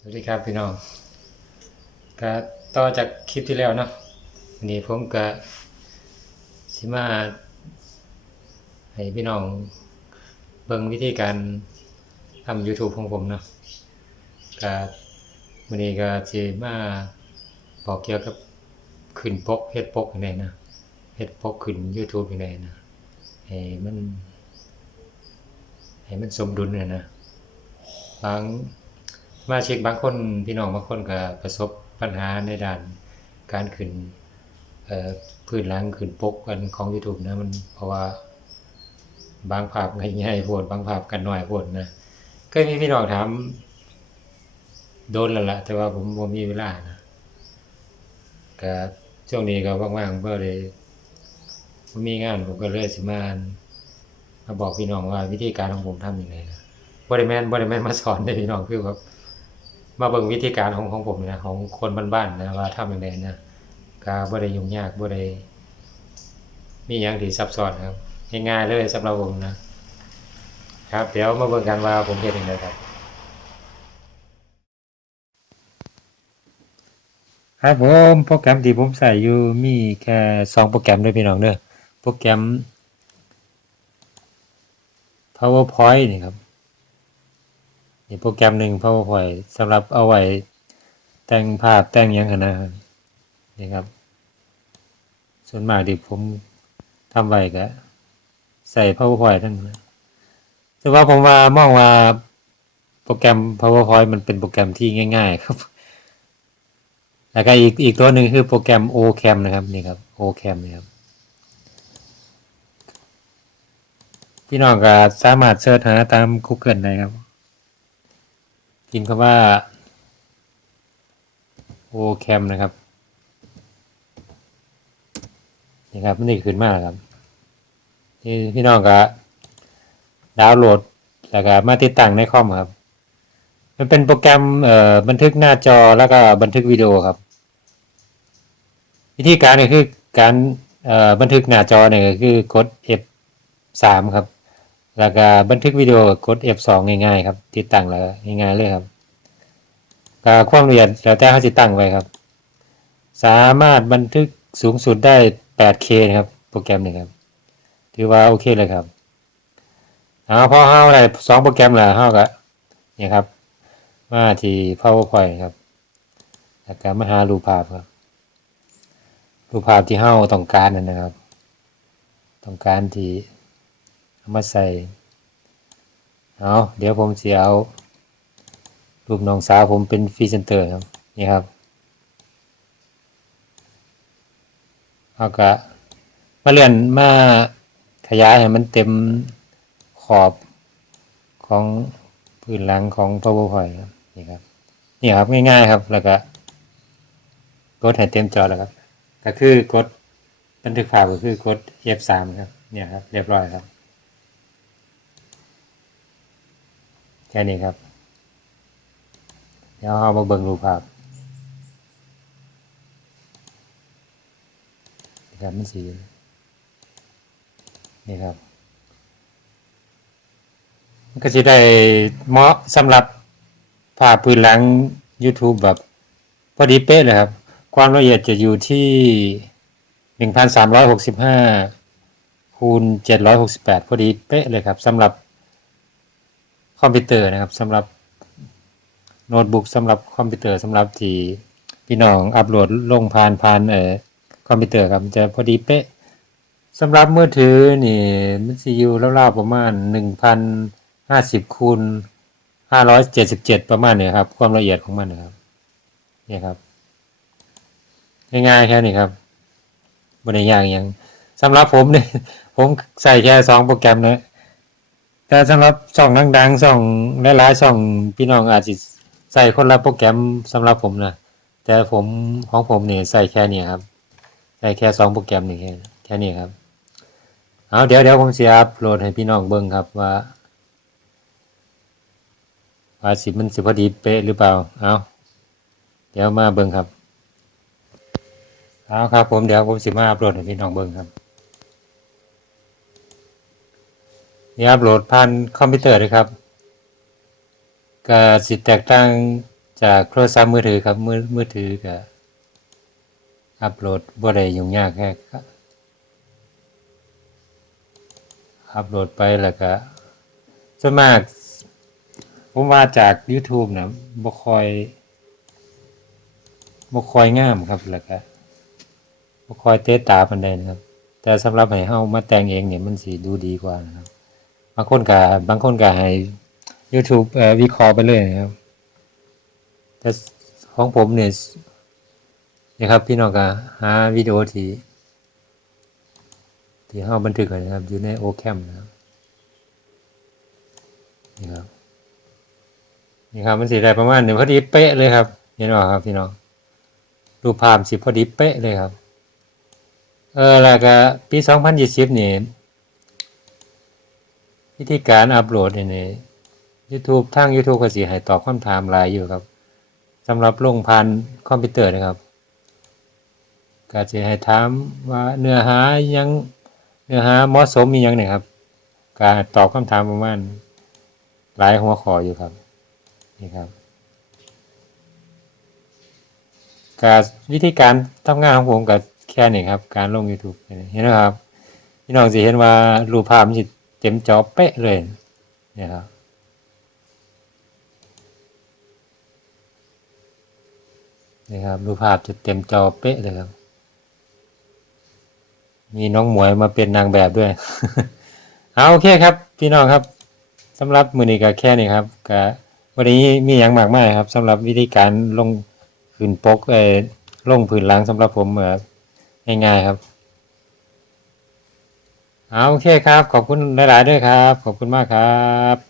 สวัสดีครับพี่น้องก็ต่อจากคลิปที่แล้วเนาะวันนี้ผมก็สิมาให้พี่น้องเบิ่งวิธีการทำ YouTube ของผมเนาะก็วันนี้ก็สิมาบอกเกี่ยวกับขึ้นปกเฮ็ดปกยังไงนะเฮ็ดปกขึ้น YouTube ยังไงนะให้มันให้มันสมดุลน่ะนะบาง มาเชิกบางคนพี่น้องบางคนก็ประสบปัญหาในด้านการขึ้นพื้นหลังขึ้นปกกันของ YouTube นะมันเพราะว่าบางภาพง่ายๆโพดบางภาพกันน้อยโพดนะเคยมีพี่น้องถามโดนแล้วละแต่ว่าผมบ่มีเวลานะก็ช่วงนี้ก็ว่างๆบ่ได้บ่มีงานผมก็เลยสิมามาบอกพี่น้องว่าวิธีการของผมทำยังไงนะบ่ได้แมนบ่ได้แมนมาสอนเด้พี่น้องคือว่า มาเบิ่งวิธีการของของผมนะของคนบ้านๆนะว่าทำอยังไงนะก็บ่ได้ยุ่งยากบ่ได้มีหยังที่ซับซ้อนครับง่ายๆเลยสำหรับผมนะครับ เดี๋ยวมาเบิ่งกันว่าผมเฮ็ดจังไดครับครับผมโปรแกรมที่ผมใส่อยู่มีแค่2โปรแกรมเด้อพี่น้องเด้อโปรแกรม PowerPoint นี่ครับ นี่โปรแกรมหนึ่ง PowerPoint สำหรับเอาไว้แต่งภาพแต่งยังหั้นนะครับนี่ครับ ส่วนมากที่ผมทำไว้ก็ใส่ PowerPoint ทั้งนั้นนะแต่ว่าผมว่ามองว่าโปรแกรม PowerPoint มันเป็นโปรแกรมที่ง่าย ๆ ครับ แล้วก็อีกอีกตัวหนึ่งคือโปรแกรม Ocam นะครับนี่ครับ Ocam นี่ครับพี่น้องก็สามารถเสิร์ชหาตาม Google ได้ครับ พิมพ์คำว่า Ocam นะครับนี่ครับนี่ขึ้นมาแล้วครับนี่พี่น้องก็ดาวน์โหลดแล้วก็มาติดตั้งในคอมครับ มันเป็นโปรแกรมเอ่อบันทึกหน้าจอแล้วก็บันทึกวิดีโอครับ วิธีการก็คือการเอ่อบันทึกหน้าจอเนี่ยก็คือกด F3 ครับ แล้วก็บันทึกวิดีโอกด F2 ง่ายๆครับ ติดตั้งแล้วง่ายๆเลยครับก็ความละเอียดแล้วแต่เขาสิดตั้งไว้ครับ สามารถบันทึกสูงสุดได้ 8K นะครับ โปรแกรมนี้ครับถือว่าโอเคเลยครับเอาพอเฮาอะได้สองโปรแกรมล้วเฮาก็เนี่ยครับ มาที่ PowerPoint ครับแล้วก็มาหารูปภาพครับ รูปภาพที่เฮาต้องการนั่นนะครับ ต้องการที่ มาใส่เอาเดี๋ยวผมสิเอารูปน้องสาวผมเป็นฟรีเซนเตอร์ครับ นี่ครับเอาก็มาเลื่อนมาขยายให้มันเต็มขอบของพื้นหลังของ PowerPoint ครับนี่ครับนี่ครับง่ายๆครับแล้วก็กดให้เต็มจอแล้วครับ ก็คือกดบันทึกภาพก็คือกด F3 ครับ เนี่ยครับ เรียบร้อยครับ แค่นี้ครับ เดี๋ยวเอามาเบิ่งรูปภาพครับมันสีนี่ครับ มันก็จะได้เหมาะสำหรับภาพพื้นหลัง YouTube แบบพอดีเป๊ะเลยครับ ความละเอียดจะอยู่ที่ 1365คูณ768 พอดีเป๊ะเลยครับสำหรับ คอมพิวเตอร์นะครับสำหรับโน้ตบุ๊กสำหรับคอมพิวเตอร์สำหรับที่พี่น้องอัปโหลดลงผ่านผ่านเอ่อคอมพิวเตอร์ครับจะพอดีเป๊ะสำหรับมือถือนี่มันสิอยู่ราวๆประมาณ 1,050คูณ577 ประมาณเนี้ครับ ความละเอียดของมันนะครับเนี่ยครับ ง่ายๆแค่นี้ครับบ่ได้ยากอหยังสำหรับผมเนี่ยผมใส่แค่สองโปรแกรมนะ แต่สำหรับช่องดังๆช่องหลายๆช่องพี่น้องอาจสิใส่คนละโปรแกรมสำหรับผมนะแต่ผมของผมเนี่ยใส่แค่นี้ครับใส่แค่สองโปรแกรมนี่แค่แค่นี้ครับเอาเดี๋ยวเดี๋ยวผมเสิอัพโหลดให้พี่น้องเบิ่งครับว่าว่าสิมันสิพอดีเป๊ะหรือเปล่าเอาเดี๋ยวมาเบิ่งครับเอาครับผมเดี๋ยวผมสิมาอัพโหลดให้พี่น้องเบิ่งครับ นี่อัพโหลดผ่านคอมพิวเตอร์เลยครับก็สิแตกต่างจากโทรศัพท์มือถือครับมือมือถือก็อัปโหลดบ่ได้ยุ่งยากแค่ครับอัปโหลดไปแล้วก็ส่วนมากผมว่าจาก YouTube นะบ่คอยบ่คอยงามครับแล้วก็บ่คอยเตะตาปานใดนะครับ แต่สำหรับให้เฮามาแต่งเองเนี่ยมันสิดูดีกว่านะครับ บางคนก็บางคนก็ให้ YouTube เอ่อวิเคราะห์ไปเลยนะครับแต่ของผมเนี่ยนะครับ พี่น้องก็หาวิดีโอที่ที่เฮาบันทึกนะครับ อยู่ใน Ocam นะครับนี่ครับนี่ครับมันสีได้ประมาณนี้พอดีเป๊ะเลยครับเห็นไหมครับพี่น้องรูปภาพสิพอดีเป๊ะเลยครับ เออแล้วก็ปี2020นี่ วิธีการอัปโหลดนี่ YouTube ทาง YouTube ก็สิให้ตอบคำถามหลายอยู่ครับสำหรับลงผ่านคอมพิวเตอร์นะครับก็จะให้ถามว่าเนื้อหายังเนื้อหาเหมาะสมมียังเนี่ยครับ การตอบคำถามประมาณหลายหัวข้ออยู่ครับนี่ครับการวิธีการทำงานของผมกับแค่นี้ครับ การลง YouTube เห็นไหมครับพี่น้องสิเห็นว่ารูปภาพมันสิ เต็มจอเป๊ะเลยเนี่ยครับนี่ครับรูปภาพจะเต็มจอเป๊ะเลยครับ มีน้องหมวยมาเป็นนางแบบด้วย เอาโอเคครับ พี่น้องครับสำหรับมือนี้ก็แค่นี้ครับก็วันนี้มีอย่างมากมายครับสำหรับวิธีการลงผืนปกเออลงผืนหลังสำหรับผมเออง่ายๆครับ เอาโอเคครับ ขอบคุณหลาย ๆ ด้วยครับ ขอบคุณมากครับ